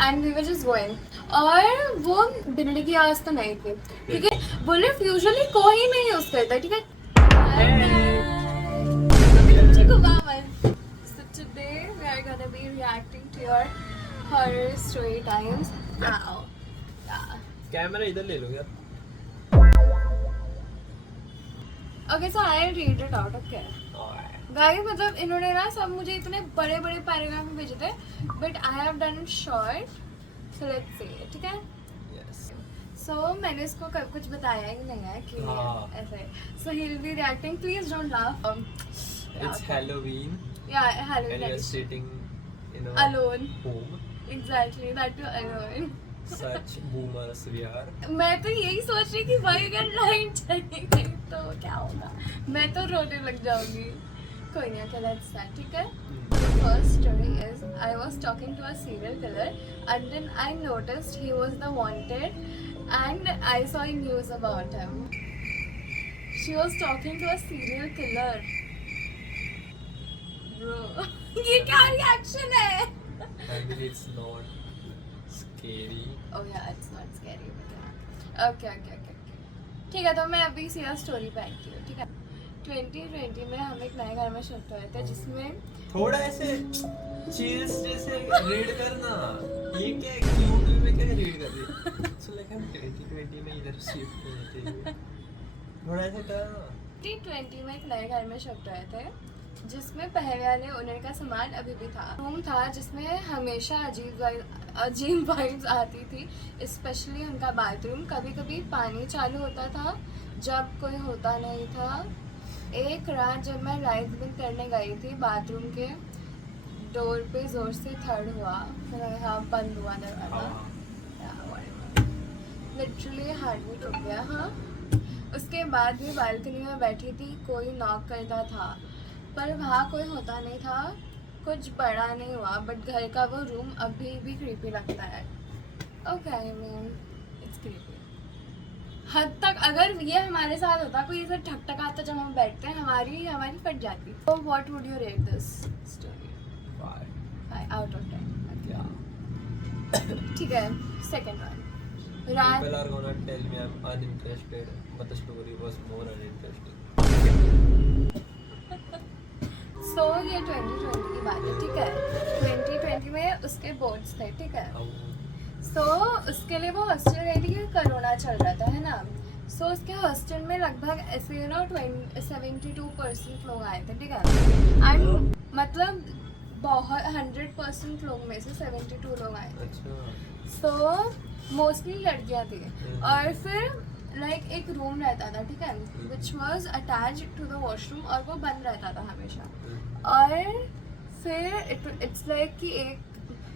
And we were just going और वो बिल्ली की आवाज़ तो नहीं थी क्योंकि बुलेट यूजुअली कोई नहीं यूज़ करता, ठीक है। So today we are gonna be reacting to your horror story times. Wow. Yeah. Camera इधर ले लो यार। Okay, so I'll read it out. Okay. Guys मतलब इन्होंने ना सब मुझे इतने बड़े बड़े पैराग्राफ में भेजे थे, but I have done short, so let's see, ठीक है। यस। सो मैंने इसको कुछ बताया ही नहीं है कि ऐसे, so he will be reacting, please don't laugh. It's Halloween. Yeah, Halloween. And you're sitting, alone. Home. Exactly, that too alone. Such boomers we are. मैं तो यही सोच रही कि भाई अगर लाइट चली गई तो क्या होगा, मैं तो रोने लग जाऊंगी। कोई नहीं, okay, let's start, ठीक है। The first story is I was talking to a serial killer and then I noticed he was the wanted and I saw news about him. She was talking to a serial killer. Bro, ये क्या reaction है? I mean, it's not scary. Oh yeah, it's not scary, but yeah. Okay. ठीक है, तो मैं अभी सीधा story पे आती हूँ, ठीक है। 2020 में हम एक नए घर में शिफ्ट हुए थे जिसमें थोड़ा ऐसे चील्स जैसे रीड करना। ये क्या क्यूट वे में क्या रीड कर रही है? सो लाइक हम 2020 में इधर शिफ्ट हुए थे। थोड़ा ऐसे करना। 2020 में एक नए घर में शिफ्ट हुए थे जिसमें पहले वाले ओनर का सामान अभी भी था। रूम था जिसमें हमेशा अजीब वाइब्स आती थी, स्पेशली उनका बाथरूम। कभी कभी पानी चालू होता था जब कोई होता नहीं था। एक रात जब मैं लाइट बंद करने गई थी, बाथरूम के डोर पे जोर से थर्ड हुआ, फिर यहाँ बंद हुआ दरवाजा, लिटरली हार्ट बीट हो गया। हाँ, उसके बाद भी बालकनी में बैठी थी, कोई नॉक करता था पर वहाँ कोई होता नहीं था। कुछ बड़ा नहीं हुआ, बट घर का वो रूम अभी भी क्रीपी लगता है। Okay, I mean it's creepy हद तक। अगर ये हमारे साथ होता, कोई ऐसा ठकठकाता जब हम बैठते हैं, हमारी फट जाती। तो what would you rate this story? 5 out of 10। ठीक है, second one. People are gonna tell me I'm uninterested, but the story was more uninteresting. So ये 2020 की बात है, ठीक है। 2020 में उसके बोर्ड्स थे, ठीक है। So उसके लिए वो हॉस्टल गई थी, कोरोना चल रहा था, है ना। So उसके हॉस्टल में लगभग ऐसे 72% लोग आए थे, ठीक है। एंड मतलब बहुत 100% लोग में से 72 लोग आए थे। So मोस्टली लड़कियाँ थी। और फिर लाइक एक रूम रहता था, ठीक है, which was attach to the washroom, और वो बंद रहता था हमेशा। और फिर इट्स लाइक कि एक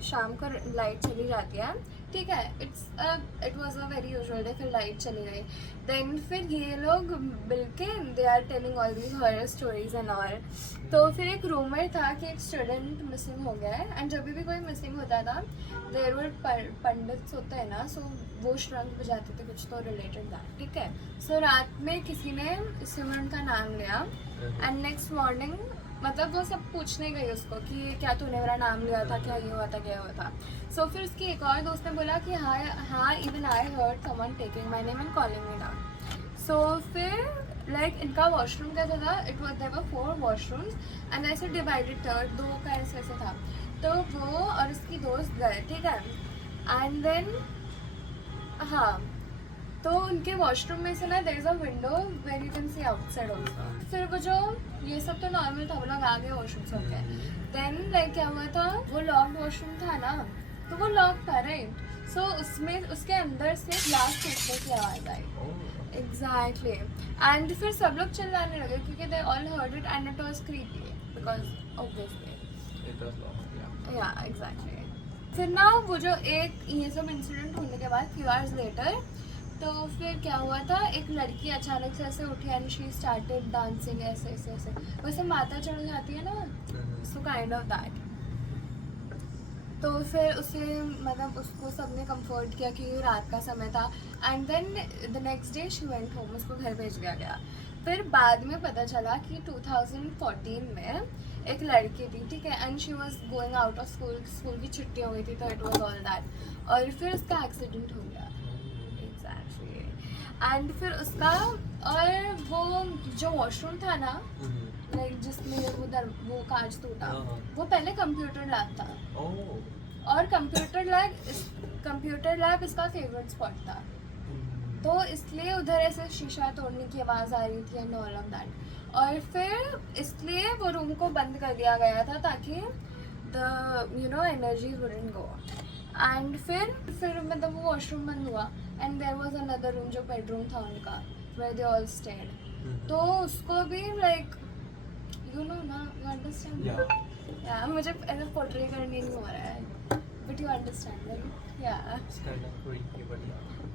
शाम को लाइट चली जाती है, ठीक है। It was a very usual day. फिर लाइट चली गई, देन फिर ये लोग मिलके they are telling all these horror stories and all. तो फिर एक रूमर था कि एक स्टूडेंट मिसिंग हो गया है, एंड जब भी कोई मिसिंग होता था, देयर वर पंडित्स होते हैं ना, सो वो शंख बजाते थे कुछ तो रिलेटेड था, ठीक है। सो रात में किसी ने सिमरन का नाम लिया, एंड नेक्स्ट मॉर्निंग मतलब वो सब पूछने गई उसको कि क्या तूने मेरा नाम लिया था, क्या ये हुआ था, क्या हुआ था। सो फिर उसकी एक और दोस्त ने बोला कि हाँ even I heard someone taking my name and calling me down. So फिर लाइक इनका वॉशरूम कैसा था, it was there were 4 washrooms and ऐसे डिवाइडेड था, 2 का ऐसे था। तो वो और उसकी दोस्त गए, ठीक है। एंड देन हाँ, तो उनके वॉशरूम में से ना there is a window where you can see outside also. फिर वो जो ये सब तो नॉर्मल था, वो लोग आ गए वॉशरूम से होके। देन लाइक क्या हुआ था, वो लॉक्ड वॉशरूम था ना, तो वो लॉक था, राइट। सो उसमें उसके अंदर से ग्लास टूटने की आवाज़ आई। एग्जैक्टली। एंड फिर सब लोग चिल्लाने लगे क्योंकि they all heard it and it was creepy because obviously It was locked, या एग्जैक्टली। फिर ना वो जो एक ये सब इंसिडेंट होने के बाद फ्यू आवर्स लेटर, तो फिर क्या हुआ था, एक लड़की अचानक से ऐसे उठी एंड शी स्टार्टेड डांसिंग ऐसे ऐसे ऐसे, वैसे माता चढ़ जाती है ना, सो काइंड ऑफ दैट। तो फिर उसे मतलब उसको सबने कंफर्ट किया कि रात का समय था, and then the next day she went home, उसको घर भेज दिया गया। फिर बाद में पता चला कि 2014 में एक लड़की थी, ठीक है, and she was going out of school, school की छुट्टी हो गई थी, तो इट वाज ऑल दैट, और फिर उसका एक्सीडेंट हो गया। एग्जैक्टली। एंड फिर उसका, और वो जो वॉशरूम था ना, लाइक जिसमें वो कांच टूटा, हाँ। वो पहले कंप्यूटर लैब था, ओह। और कंप्यूटर लैब इसका फेवरेट स्पॉट था, तो इसलिए उधर ऐसे शीशा तोड़ने की आवाज़ आ रही थी एंड ऑल ऑफ दैट, और फिर इसलिए वो रूम को बंद कर दिया गया था ताकि the energy wouldn't go. And फिर मतलब वो वॉशरूम बंद हुआ, and there was another room जो बेडरूम था उनका, वेयर दे ऑल स्टेड, तो उसको भी लाइक यू नो ना, यू अंडरस्टैंड या मुझे ऐसा पोर्ट्रे करने नहीं हो रहा है, बट यू अंडरस्टैंड लाइक या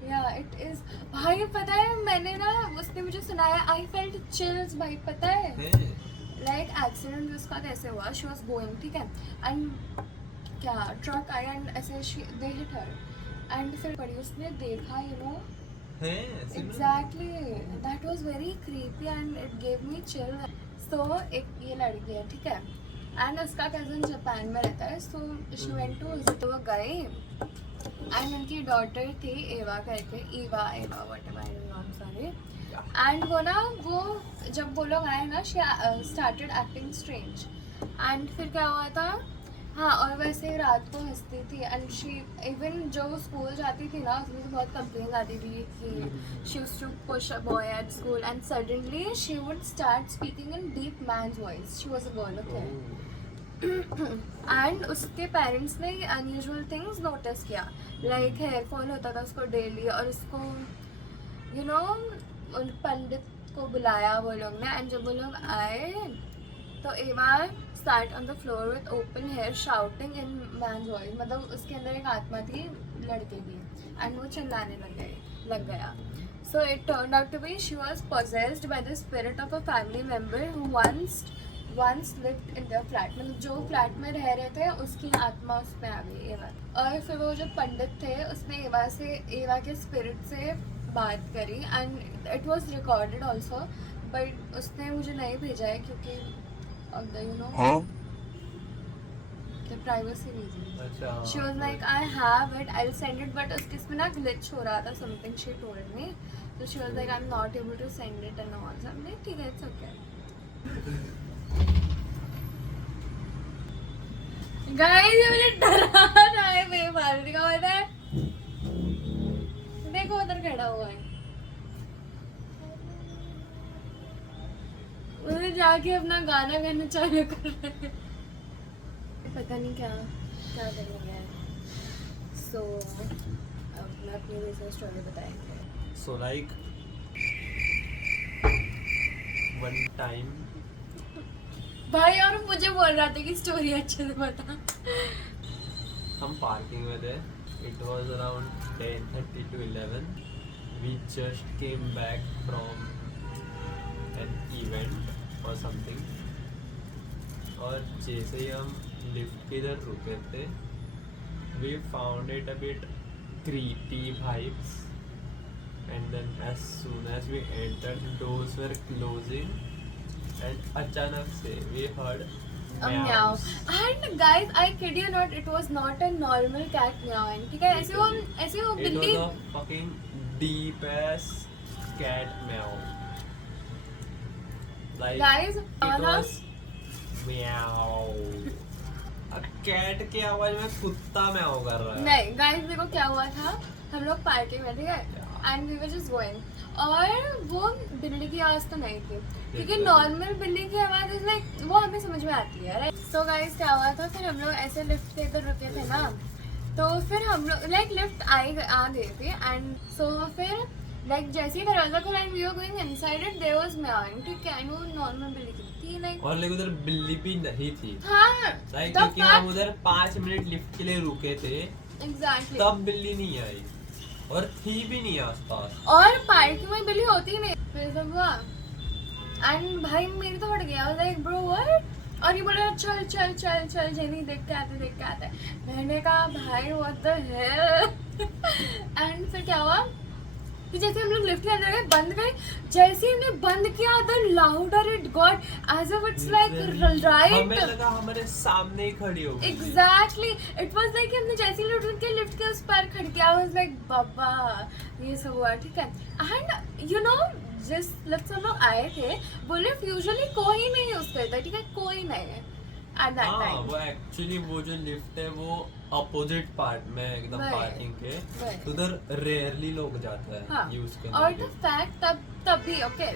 या इट इज। भाई पता है मैंने ना, उसने मुझे सुनाया, आई फेल्ट चिल्स भाई, पता है लाइक एक्सीडेंट उसका कैसे हुआ, शी वाज गोइंग, ठीक है, एंड क्या ट्रक आया एंड ऐसे दे हिट हर, एंड फिर पड़ी, उसने देखा you know, exactly that was very creepy and it gave me chill. So एक ये लड़की है, ठीक है, एंड उसका कजन जापान में रहता है, so she went to visit, वो गए, एंड उनकी डॉटर थी एवा करके, Eva whatever I don't know, I am sorry, and वो ना, वो जब वो लोग आए ना, she started acting strange, and फिर क्या हुआ था, हाँ, और वैसे रात को हंसती थी, एंड शी इवन जो स्कूल जाती थी ना, उसमें तो बहुत कंप्लेन आती थी कि she used to push a boy at school, and suddenly she would start speaking in deep man's voice, she was a girl, okay, and उसके पेरेंट्स ने अनयूजुअल थिंग्स नोटिस किया, लाइक हेयर फॉल होता था उसको daily, और उसको you know उन पंडित को बुलाया वो लोग ने, एंड जब वो लोग आए तो एवा sat on the floor with open hair shouting in man's voice, मतलब उसके अंदर एक आत्मा थी लड़के की, एंड वो चिल्लाने लग गया। So it turned out to be she was possessed by the spirit of a family member who once lived in their flat, मतलब जो फ्लैट में रह रहे थे उसकी आत्मा उसमें आ गई एवा, और फिर वो जो पंडित थे उसने एवा के स्पिरिट से बात करी, and it was recorded also, but उसने मुझे नहीं भेजा है क्योंकि of the the privacy reasons. अच्छा। She was like, I have it, I'll send it, but उसके इसमें ना glitch हो रहा था, something she told me, so she was like, I'm not able to send it and all, so I'm like, ठीक है, it's okay. Guys, ये मुझे डरा रहा है बेफालतू का, पता है, देखो उधर खड़ा हुआ है, उधर जाके अपना गाना गाना चालू कर रहे हैं, पता नहीं क्या करने गया है। सो अब मैं अपनी रीजन स्टोरी बताएंगे। So like one time भाई और मुझे बोल रहा था कि स्टोरी अच्छे से बता। हम पार्किंग में थे, it was around 10:30 to 11, we just came back from an event or something, और जैसे ही हम लिफ्ट के इधर रुके थे, we found it a bit creepy vibes, and then as soon as we entered, the doors were closing, and अचानक से we heard A meow. And guys, I kid you not, it was not a normal cat meowing, ठीक है, ऐसे वो It बिल्ली, was a fucking deep ass cat meow. Like Guys, it was meow. A cat की आवाज में कुत्ता meow कर रहा है। नहीं गाइस देखो क्या हुआ था, हम लोग पार्किंग में, ठीक है, and we were just going, और वो बिल्ली की आवाज़ तो नहीं थी, क्योंकि नॉर्मल बिल्ली की आवाज़ इज लाइक वो हमें समझ में आती है, राइट। सो गाइस क्या हुआ था, फिर हम लोग ऐसे लिफ्ट के इधर रुके थे ना, तो फिर हम लोग लाइक लिफ्ट आ गए थे, एंड सो फिर लाइक जैसे ही दरवाजा खुला and we were going inside it, there was meowing, ठीक है, एंड वो नॉर्मल बिल्ली की थी, लाइक और लेकिन उधर बिल्ली भी नहीं थी, हाँ लाइक the क्योंकि हम fact- उधर 5 मिनट लिफ्ट के लिए रुके थे, एग्जैक्टली, तब बिल्ली नहीं आई, और थी भी नहीं आसपास। और पार्किंग में बिल्ली होती ही नहीं, फिर सब हुआ, एंड भाई मेरी तो हट गया, लाइक ब्रो व्हाट, और ये बोला चल चल चल चल जेनी देख के आते हैं, मैंने कहा भाई व्हाट द हेल, एंड फिर क्या हुआ, कि जैसे हम लोग लिफ्ट के अंदर गए, बंद गए, जैसे ही हमने बंद किया the louder it got, as if it's like हमें राइट लगा हमारे सामने ही खड़ी हो गई। एग्जैक्टली, इट वाज लाइक हमने जैसे ही लिफ्ट के उस पर खड़ी किया, आई वाज लाइक बाबा ये सब हुआ, ठीक है। एंड यू नो जिस लिफ्ट हम लोग आए थे वो लिफ्ट यूजुअली कोई नहीं यूज करता, ठीक है, कोई नहीं है एट दैट हाँ, टाइम। वो एक्चुअली वो जो लिफ्ट है वो अपोजिट पार्ट में एकदम Right. पार्किंग के, Right. तो उधर रेयरली लोग जाते हैं हाँ, यूज और करने द के फैक्ट तब भी okay,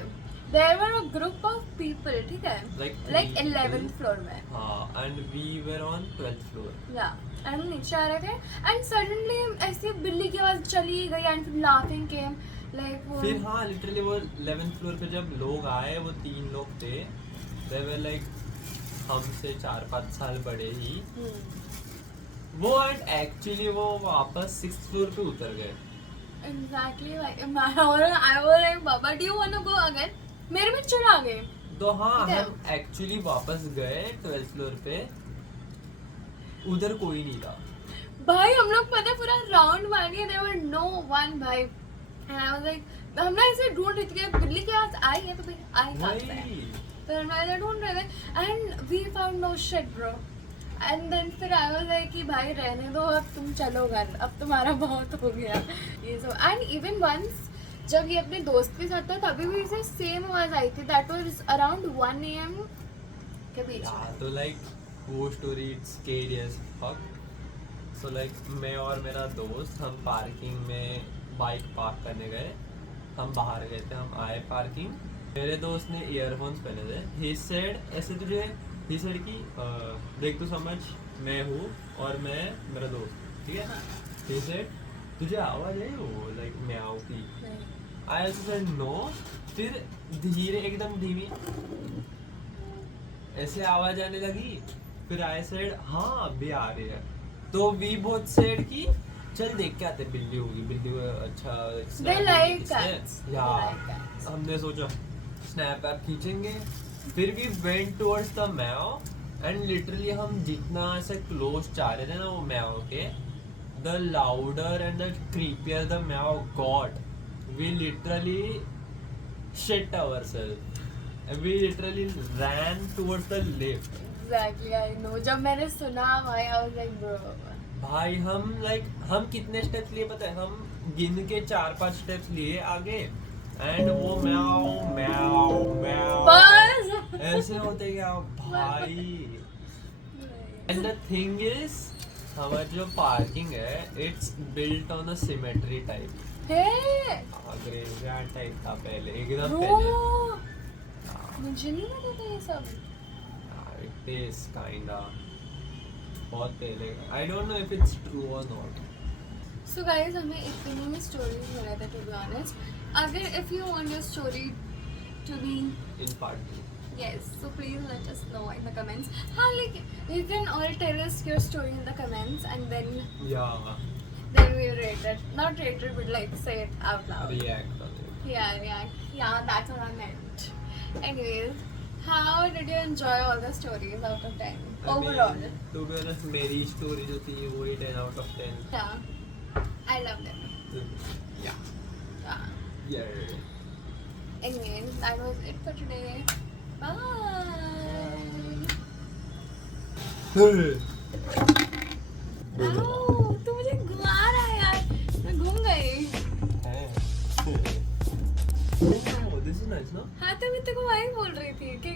there were a group of people, ठीक है, Like like three 11th people. Floor में, हाँ, and we were on 12th floor. या एंड नीचे आ रहे थे एंड सडनली ऐसी बिल्ली की आवाज चली गई एंड लाफिंग केम लाइक वो फिर हाँ, लिटरली वो 11th फ्लोर पे जब लोग आए, वो 3 लोग थे, दे वर लाइक हमसे 4-5 साल बड़े ही वो, एंड एक्चुअली वो वापस 6th फ्लोर पे उतर गए। Exactly like I was like बाबा do you want to go again, मेरे में चढ़ा गए। तो हाँ, ठीक है। हम एक्चुअली वापस गए 12th फ्लोर पे, उधर कोई नहीं था। भाई हम लोग पता है पूरा राउंड मारिए, देयर वर नो वन भाई, एंड आई वाज लाइक हम ना ऐसे ढूंढ रहे थे कि बिल्ली की आवाज आई है तो भाई आई कहाँ से है, वही तो हम ऐसे ढूंढ रहे थे and we found no shit bro, and then फिर आई वाज लाइक कि भाई रहने दो, अब तुम चलो घर, अब तुम्हारा बहुत हो गया ये सब। एंड इवन वंस जब ये अपने दोस्त के साथ था तभी भी इसे सेम आवाज आई थी, दैट वाज अराउंड 1 AM के बीच या, में। तो लाइक वो story it's scary as fuck. So like मैं और मेरा दोस्त हम पार्किंग में बाइक पार्क करने गए, हम बाहर गए थे, हम आए पार्किंग, मेरे दोस्त ने ईयरफोन्स पहने थे, ही सेड ऐसे तुझे, ही सेड कि देख तू समझ, मैं हूँ और मैं मेरा दोस्त, ठीक है, ही सेड तुझे आवाज है वो लाइक म्याऊ की, आई आल्सो सेड नो, फिर धीरे एकदम धीमी ऐसे आवाज आने लगी, फिर आई सेड हाँ अभी आ रही है, तो वी बोथ सेड कि चल देख के आते, बिल्ली होगी, बिल्ली को अच्छा They snap like होगी इससे। cats. They या like cats. हमने सोचा स्नैप ऐप खींचेंगे, फिर we went towards the meow, and literally हम जितना ऐसे क्लोज जा रहे थे ना वो मैओ के, the louder and the creepier the meow got, we literally shit ourselves, and we literally ran towards the lift. Exactly I know, जब मैंने सुना भाई आई वाज लाइक ब्रो, भाई हम कितने स्टेप्स लिए पता है, हम गिन के 4-5 स्टेप्स लिए आगे, एंड वो म्याओ म्याओ म्याओ बस ऐसे होते गया भाई। एंड द थिंग इज हमारी जो पार्किंग है it's built on a cemetery type, hey graveyard type था पहले, एकदम ब्रो पहले। मुझे नहीं पता था ये सब। इट इज काइंडा बहुत पहले, I don't know if it's true और नॉट। सो गाइस हमें इतनी ही स्टोरीज मिला था टू बी ऑनेस्ट, अगर if you want your story to be in part 2 yes, so please let us know in the comments. हाँ like you can all tell us your story in the comments and then या we rate it, not rate it but like say it out loud. React on it. Yeah, that's what I meant. Anyways, how did you enjoy all the stories out of 10 overall? To be honest मेरी story जो थी वही 10 out of 10। Yeah, I loved it. या Yeah. Anyways, that was it for today. Bye. Ow, तू मुझे घुमा रहा है यार, मैं घूम गई। दिस इज नाइस ना। हाँ तो मैं तेरे को वही बोल रही थी कि